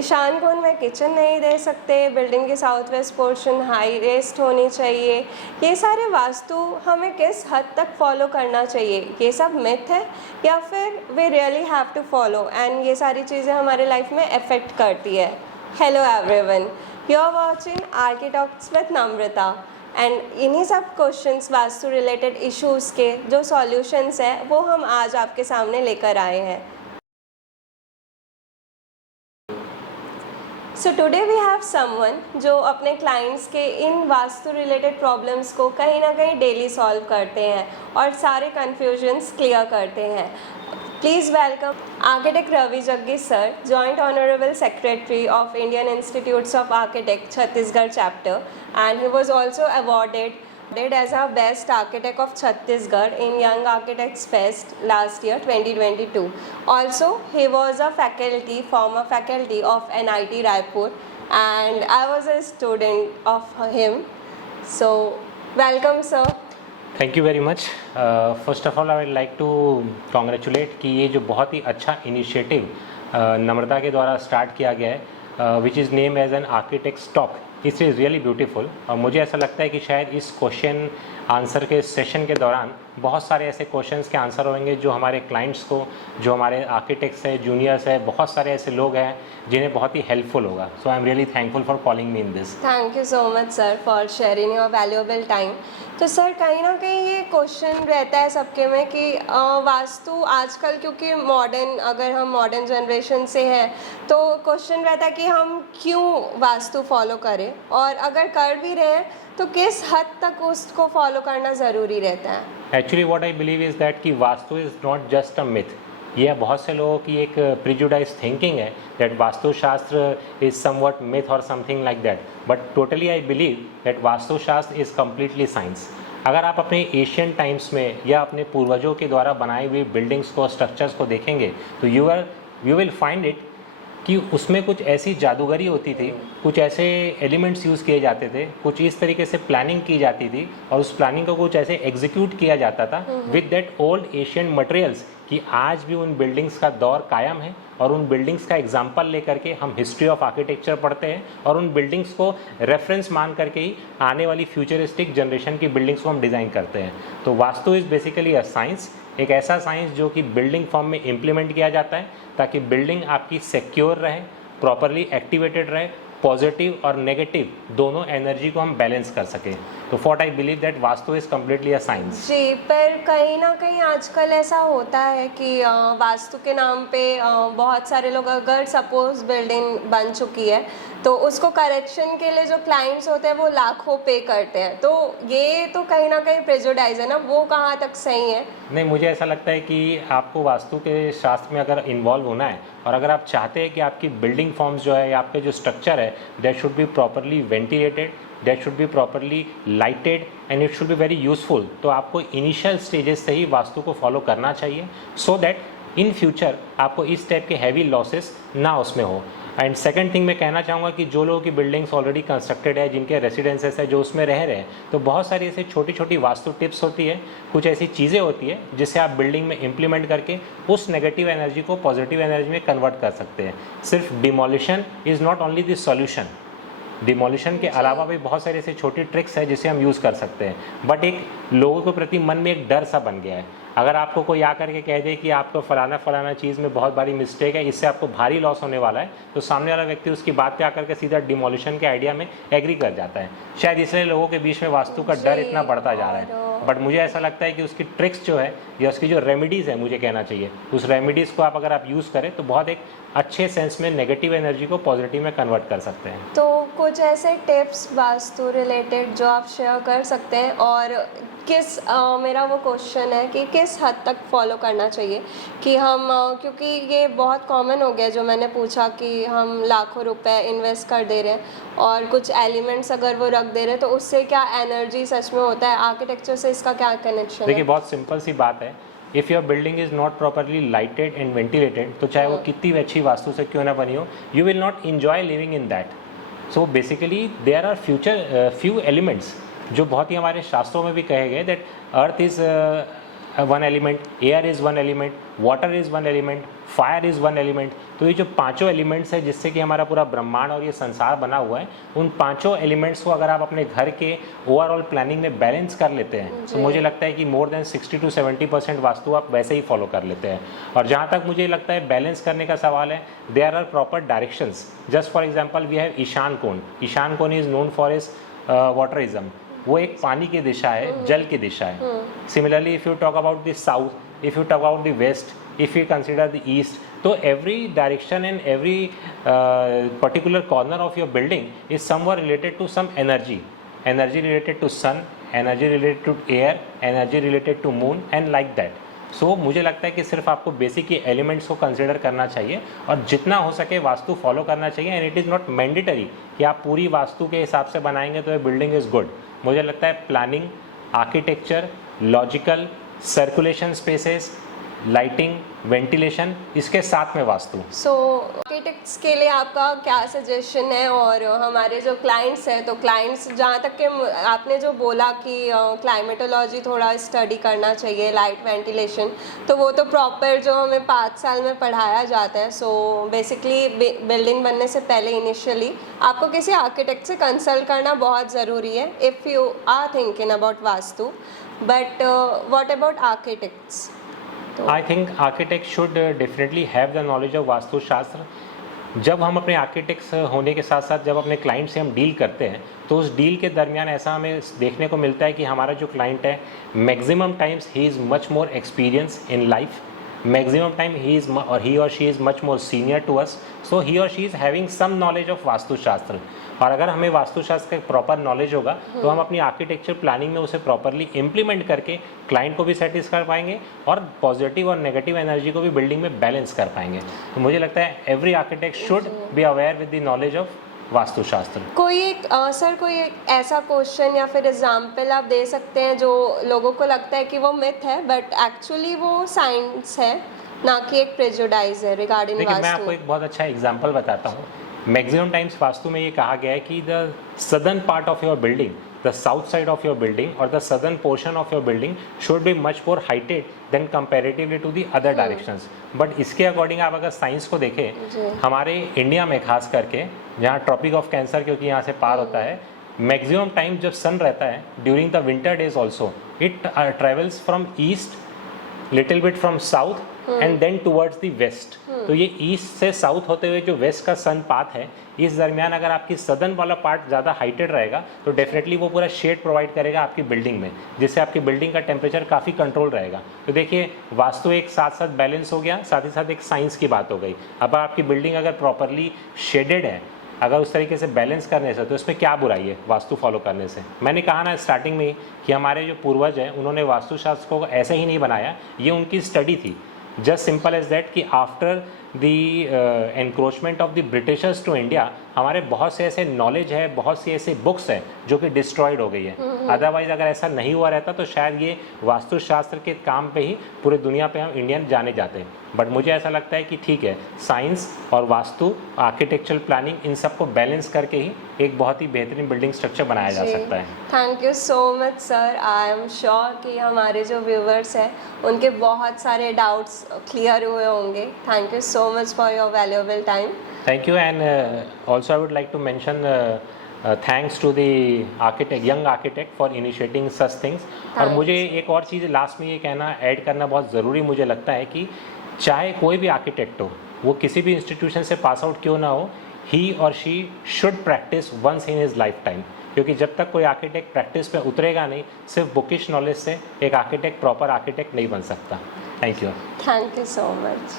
ईशान कोण में किचन नहीं दे सकते, बिल्डिंग की south west portion high rest होनी चाहिए। ये सारे वास्तु हमें किस हद तक फॉलो करना चाहिए, ये सब मिथ है या फिर we really have to follow and ये सारी चीज़ें हमारे लाइफ में अफेक्ट करती है। Hello everyone, you are watching Architalks with Namrata and इन्हीं सब क्वेश्चंस वास्तु रिलेटेड इश्यूज़ के जो सॉल्यूशंस हैं वो हम आज आपके सामने लेकर आए हैं। So today we have someone जो अपने क्लाइंट्स के इन वास्तु रिलेटेड प्रॉब्लम्स को कहीं ना कहीं डेली सॉल्व करते हैं और सारे कन्फ्यूजन्स क्लियर करते हैं। Please welcome architect Ravi Jaggi sir, joint honourable secretary of Indian institutes of architect Chhattisgarh chapter, and he was also awarded as our best architect of Chhattisgarh in Young Architects Fest last year 2022. Also, he was a former faculty of NIT Raipur, and I was a student of him. So, welcome sir. Thank you very much. First of all I would like to congratulate कि ये जो बहुत ही अच्छा initiative नम्रता के द्वारा start किया गया है, which is name as an architects talk, it's is really beautiful. और मुझे ऐसा लगता है कि शायद इस क्वेश्चन आंसर के सेशन के दौरान बहुत सारे ऐसे क्वेश्चंस के आंसर होंगे जो हमारे क्लाइंट्स को, जो हमारे आर्किटेक्ट्स है, जूनियर्स है, बहुत सारे ऐसे लोग हैं जिन्हें बहुत ही हेल्पफुल होगा। So I am really thankful for calling me in this. Thank you so much sir for sharing your valuable time. तो सर कहीं ना कहीं ये क्वेश्चन रहता है सबके में कि वास्तु आजकल, क्योंकि मॉडर्न, अगर हम मॉडर्न जनरेशन से हैं तो क्वेश्चन रहता है कि हम क्यों वास्तु फॉलो करें, और अगर कर भी रहे हैं तो किस हद तक उसको फॉलो करना ज़रूरी रहता है। Actually what I believe is that कि vastu is not just a myth. यह बहुत से लोगों की एक प्रिजुडाइज थिंकिंग है that vastushastra is somewhat myth और something like that, but totally I believe that vastushastra is completely science. अगर आप अपने एशियन टाइम्स में या अपने पूर्वजों के द्वारा बनाई हुई बिल्डिंग्स को, स्ट्रक्चर्स को देखेंगे तो यू विल फाइंड इट कि उसमें कुछ ऐसी जादूगरी होती थी, कुछ ऐसे एलिमेंट्स यूज़ किए जाते थे, कुछ इस तरीके से प्लानिंग की जाती थी और उस प्लानिंग को कुछ ऐसे एग्जीक्यूट किया जाता था with that old Asian materials कि आज भी उन बिल्डिंग्स का दौर कायम है। और उन बिल्डिंग्स का एग्जाम्पल लेकर के हम हिस्ट्री ऑफ आर्किटेक्चर पढ़ते हैं और उन बिल्डिंग्स को रेफरेंस मान करके ही आने वाली फ्यूचरिस्टिक जनरेशन की बिल्डिंग्स को हम डिज़ाइन करते हैं। तो vastu is basically a science, एक ऐसा साइंस जो कि बिल्डिंग फॉर्म में इम्प्लीमेंट किया जाता है ताकि बिल्डिंग आपकी सिक्योर रहे, प्रॉपरली एक्टिवेटेड रहे, पॉजिटिव और नेगेटिव दोनों एनर्जी को हम बैलेंस कर सकें। तो what I believe that vastu is completely a science. जी, पर कहीं ना कहीं आजकल ऐसा होता है कि वास्तु के नाम पे बहुत सारे लोग, अगर सपोज बिल्डिंग बन चुकी है तो उसको करेक्शन के लिए जो क्लाइंट्स होते हैं वो लाखों पे करते हैं, तो ये तो कहीं ना कहीं प्रेजुडाइज है ना, वो कहाँ तक सही है? नहीं, मुझे ऐसा लगता है कि आपको वास्तु के शास्त्र में अगर इन्वॉल्व होना है और अगर आप चाहते हैं कि आपकी बिल्डिंग फॉर्म्स जो है या आपके जो स्ट्रक्चर है that should be properly ventilated, that should be properly lighted and it should be very useful, तो आपको इनिशियल स्टेजेस से ही वास्तु को फॉलो करना चाहिए सो दैट इन फ्यूचर आपको इस टाइप के हैवी लॉसेस ना उसमें हो। एंड सेकंड थिंग मैं कहना चाहूँगा कि जो लोगों की बिल्डिंग्स ऑलरेडी कंस्ट्रक्टेड है, जिनके रेसिडेंसेस है, जो उसमें रह रहे हैं, तो बहुत सारी ऐसी छोटी छोटी वास्तु टिप्स होती है, कुछ ऐसी चीज़ें होती है जिससे आप बिल्डिंग में इम्प्लीमेंट करके उस नेगेटिव एनर्जी को पॉजिटिव एनर्जी में कन्वर्ट कर सकते हैं। सिर्फ demolition is not only the solution, demolition के अलावा भी बहुत सारी ऐसी छोटी ट्रिक्स है जिसे हम यूज़ कर सकते हैं। बट एक लोगों के प्रति मन में एक डर सा बन गया है। अगर आपको कोई आकर के कह दे कि आपको फलाना चीज़ में बहुत बड़ी मिस्टेक है, इससे आपको भारी लॉस होने वाला है, तो सामने वाला व्यक्ति उसकी बात पे आकर के सीधा डिमोलिशन के आइडिया में एग्री कर जाता है। शायद इसलिए लोगों के बीच में वास्तु का डर इतना बढ़ता जा रहा है। बट मुझे ऐसा लगता है कि उसकी ट्रिक्स जो है या उसकी जो रेमेडीज़ है, मुझे कहना चाहिए, उस रेमेडीज़ को आप अगर आप यूज़ करें तो बहुत एक अच्छे सेंस में नेगेटिव एनर्जी को पॉजिटिव में कन्वर्ट कर सकते हैं। तो कुछ ऐसे टिप्स वास्तु रिलेटेड जो आप शेयर कर सकते हैं, और मेरा वो क्वेश्चन है कि किस हद तक फॉलो करना चाहिए कि हम, क्योंकि ये बहुत कॉमन हो गया जो मैंने पूछा कि हम लाखों रुपए इन्वेस्ट कर दे रहे हैं और कुछ एलिमेंट्स अगर वो रख दे रहे हैं तो उससे क्या एनर्जी सच में होता है, आर्किटेक्चर से इसका क्या कनेक्शन है? देखिए, बहुत सिंपल सी बात है, if your building is not properly lighted and ventilated, तो चाहे वो कितनी भी अच्छी वास्तु से क्यों ना बनी हो, you will not enjoy living in that. So basically there are few elements जो बहुत ही हमारे शास्त्रों में भी कहे गए that earth is one element, air is one element, water is one element, fire is one element. तो ये जो पांचों एलिमेंट्स है जिससे कि हमारा पूरा ब्रह्मांड और ये संसार बना हुआ है, उन पांचों एलिमेंट्स को अगर आप अपने घर के ओवरऑल प्लानिंग में बैलेंस कर लेते हैं तो मुझे लगता है कि मोर देन 60 to 70% वास्तु आप वैसे ही फॉलो कर लेते हैं। और जहाँ तक मुझे लगता है बैलेंस करने का सवाल है, there are proper directions. Just for example we have Ishan kon. Ishan kon is known for is waterism, वो एक पानी की दिशा है, जल की दिशा है। Similarly if you talk about the south, if you talk about the west, if you consider the east, so every direction and every particular corner of your building is somewhat related to some energy related to sun, energy related to air, energy related to moon and like that. So मुझे लगता है कि सिर्फ आपको basic ये elements को consider करना चाहिए और जितना हो सके वास्तु फॉलो करना चाहिए। And it is not mandatory कि आप पूरी वास्तु के हिसाब से बनाएंगे तो ये बिल्डिंग इज़ गुड। मुझे लगता है planning, architecture, logical, circulation spaces, lighting, ventilation, इसके साथ में वास्तु। सो आर्किटेक्ट्स के लिए आपका क्या सजेशन है? और हमारे जो क्लाइंट्स हैं, तो क्लाइंट्स जहाँ तक के आपने जो बोला कि क्लाइमेटोलॉजी थोड़ा स्टडी करना चाहिए, लाइट वेंटिलेशन, तो वो तो प्रॉपर जो हमें 5 साल में पढ़ाया जाता है। सो बेसिकली बिल्डिंग बनने से पहले इनिशियली आपको किसी आर्किटेक्ट से कंसल्ट करना बहुत ज़रूरी है if you are thinking about vastu. But what about architects? I think architect should definitely have the knowledge of vastushastra. जब हम अपने आर्किटेक्ट्स होने के साथ साथ जब अपने क्लाइंट से हम डील करते हैं तो उस डील के दरमियान ऐसा हमें देखने को मिलता है कि हमारा जो क्लाइंट है maximum times he is much more experience in life, maximum time he or she is much more senior to us, so he or she is having some knowledge of वास्तुशास्त्र। और अगर हमें वास्तुशास्त्र का प्रॉपर नॉलेज होगा तो हम अपनी architecture planning में उसे प्रॉपरली इम्प्लीमेंट करके क्लाइंट को भी सेटिस्फाई कर पाएंगे और पॉजिटिव और नेगेटिव एनर्जी को भी बिल्डिंग में बैलेंस कर पाएंगे। तो मुझे लगता है every architect should be aware with the knowledge of vastushastra. कोई एक सर कोई एक ऐसा क्वेश्चन या फिर एग्जाम्पल आप दे सकते हैं जो लोगों को लगता है कि वो मिथ है बट एक्चुअली वो साइंस है, ना कि एक प्रेजुडाइज है रिगार्डिंग वास्तु? मैं आपको एक बहुत अच्छा एग्जांपल बताता हूँ। मैक्सिमम टाइम्स वास्तु में ये कहा गया है कि the southern part of your building, the south side of your building or the southern portion of your building should be much more heighted than comparatively to the other directions। but इसके according आप अगर science को देखें, हमारे India में खास करके जहाँ ट्रॉपिक ऑफ कैंसर क्योंकि यहाँ से पार होता है, मैक्सिमम टाइम जब सन रहता है during the winter days also it travels from east, little bit from south and then towards the west. तो ये ईस्ट से साउथ होते हुए जो वेस्ट का सन पाथ है, इस दरमियान अगर आपकी सदर्न वाला पार्ट ज़्यादा हाइटेड रहेगा तो डेफिनेटली वो पूरा शेड प्रोवाइड करेगा आपकी बिल्डिंग में, जिससे आपकी बिल्डिंग का टेम्परेचर काफ़ी कंट्रोल रहेगा। तो देखिए वास्तु एक साथ साथ बैलेंस हो गया, साथ ही साथ एक साइंस की बात हो गई। अब आपकी बिल्डिंग अगर प्रॉपरली शेडेड है, अगर उस तरीके से बैलेंस करने से, तो इसमें क्या बुराई है वास्तु फॉलो करने से? मैंने कहा ना स्टार्टिंग में ही कि हमारे जो पूर्वज हैं उन्होंने वास्तुशास्त्र को ऐसे ही नहीं बनाया, ये उनकी स्टडी थी। जस्ट सिंपल एज दैट कि after the encroachment of the Britishers to India हमारे बहुत से ऐसे नॉलेज है, बहुत सी ऐसे बुक्स हैं जो कि डिस्ट्रॉयड हो गई है। अदरवाइज अगर ऐसा नहीं हुआ रहता तो शायद ये वास्तुशास्त्र के काम पे ही पूरे दुनिया पे हम इंडियन जाने जाते। बट मुझे ऐसा लगता है कि ठीक है, साइंस और वास्तु, आर्किटेक्चरल प्लानिंग, इन सबको बैलेंस करके ही एक बहुत ही बेहतरीन बिल्डिंग स्ट्रक्चर बनाया जा सकता है। Thank you so much sir. I am sure कि हमारे जो व्यूवर्स हैं उनके बहुत सारे डाउट्स क्लियर हुए होंगे। Thank you so much for your valuable time. Thank you, and also I would like to mention thanks to the architect, young architect for initiating such things. और मुझे एक और चीज़ लास्ट में ये कहना ऐड करना बहुत ज़रूरी मुझे लगता है कि चाहे कोई भी आर्किटेक्ट हो, वो किसी भी इंस्टीट्यूशन से पास आउट क्यों ना हो, he or she should practice once in his lifetime। क्योंकि जब तक कोई आर्किटेक्ट प्रैक्टिस पे उतरेगा नहीं, सिर्फ बुकिश नॉलेज से एक आर्किटेक्ट प्रॉपर आर्किटेक्ट नहीं बन सकता। Thank you. Thank you so much.